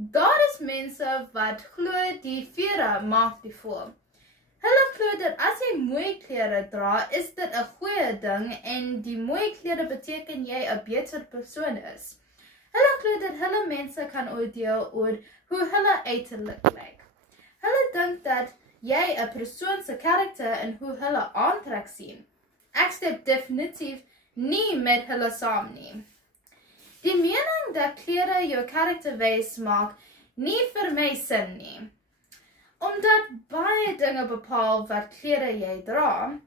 Daar is mense wat glo die vere maak die voël. Hulle glo dat as jy mooi klere dra, is dit 'n goeie ding en die mooi klere beteken jy 'n beter persoon is. Hulle glo dat hulle mense kan oordeel oor hoe hulle uiterlik lyk. Hulle dink dat jy 'n persoon se karakter en hoe hulle aantrek sien. Ek stem definitief nie met hulle saam nie. Die mening dat klere jou karakter wys maak nie vir my sin nie. Omdat baie dinge bepaal wat klere jy dra.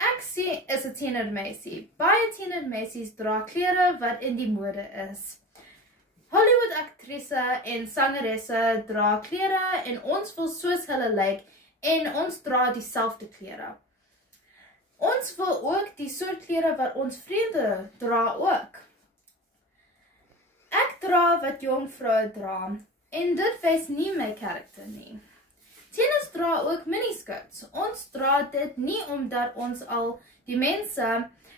Ek sê is 'n tienermeisie. Baie tienermeisies dra klere wat in die mode is. Hollywood aktrise en sangeresse dra klere en ons wil soos hulle lyk en ons dra dieselfde klere. Ons wil ook die soort klere wat ons vriende dra ook. Ek dra wat jong vroue dra en dit wys nie my karakter nie. Tieners dra ook miniskirts. Ons dra dit nie omdat ons al die mense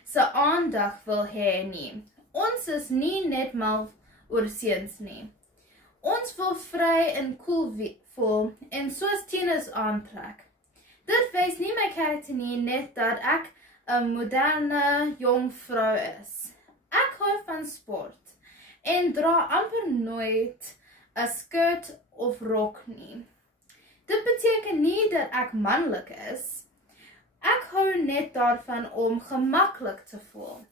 se aandag wil hê nie. Ons is nie net mal oor seuns nie. Ons wil vry en cool voel en soos tieners aantrek. Dit wys nie my karakter nie, net dat ek 'n moderne jong vrou is. Ek hou van sport en dra amper nooit 'n skirt of rok nie. Dit beteken nie dat ek manlik is. Ek hou net daarvan om gemaklik te voel.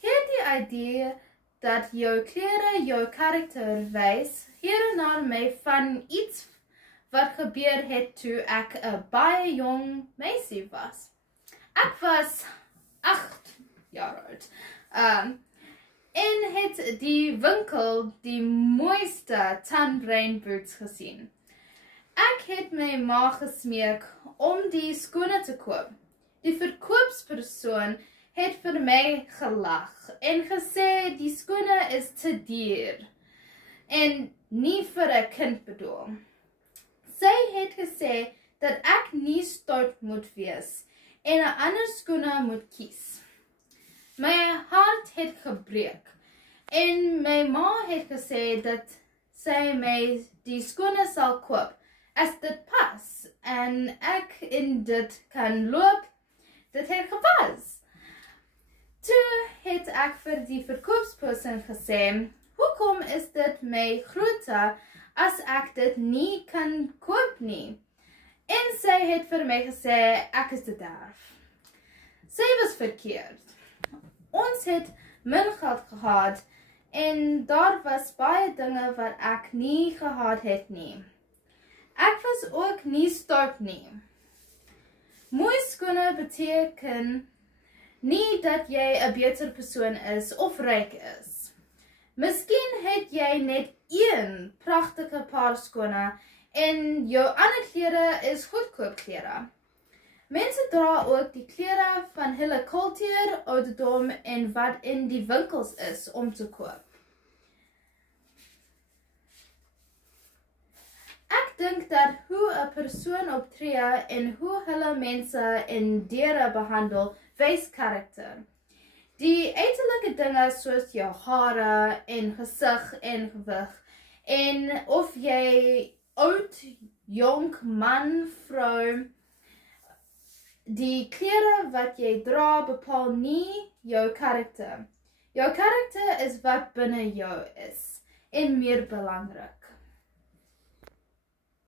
Hierdie idee dat jou klere jou karakter wys, herinner my van iets wat gebeur het toe ek 'n baie jong meisie was. Ek was 8 jaar oud. En het die winkel die mooiste tanbrain boots gesien. Ek het my ma gesmeek om die skoene te koop. Die verkoopspersoon het vir my gelag en gesê die skoene is te duur en nie vir 'n kind bedoel. Sy het gesê dat ek nie stout moet wees en 'n ander skoene moet kies. My hart het gebreek en my ma het gesê dat sy my die skoene sal koop as dit pas en ek in dit kan loop. Dit het gepas. Toe het ek vir die verkoopspersoon gesê, hoekom is dit my groter as ek dit nie kan koop nie? En sy het vir my gesê, ek is te derf. Sy was verkeerd. Ons het min geld gehad en daar was baie dinge wat ek nie gehad het nie. Ek was ook nie stout nie. Mooi skoene beteken nie dat jy 'n beter persoon is of ryk is. Miskien het jy net een pragtige paar skone en jou ander klere is goedkoop klere. Mense dra ook die klere van hulle kultuur, ouderdom en wat in die winkels is om te koop. Ek dink dat hoe 'n persoon optree en hoe hulle mense en diere behandel, wys karakter. Die uiterlike dinge soos jou hare en gesig en gewig en of jy oud, jonk, man, vrou, die klere wat jy dra bepaal nie jou karakter. Jou karakter is wat binne jou is en meer belangrik.